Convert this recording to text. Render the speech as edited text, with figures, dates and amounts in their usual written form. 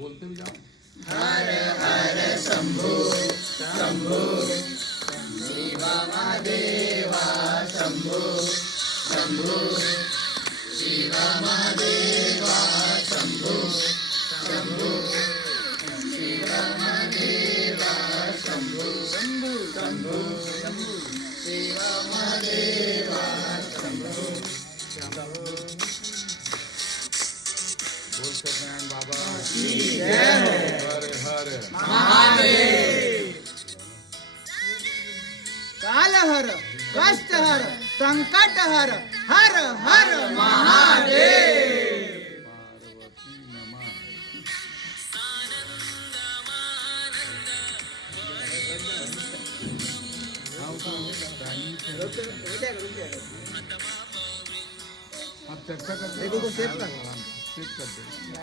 बोलते भी जाओ। हर हर शंभो शंभो शिव महादेवा शंभो शंभो शिव महादेवा शंभो शंभो शिव महादेवा शंभो शंभो शंभो शिव महादेवा शंभो शंभो। बोल सत्यनारायण बाबा की जय हो। हर हर महादेव। काल हर कष्ट हर संकट हर हर हर महादेव। पार्वती नमः। आप चर्चा करते हैं। देखो, सेव कर। सेव कर दो।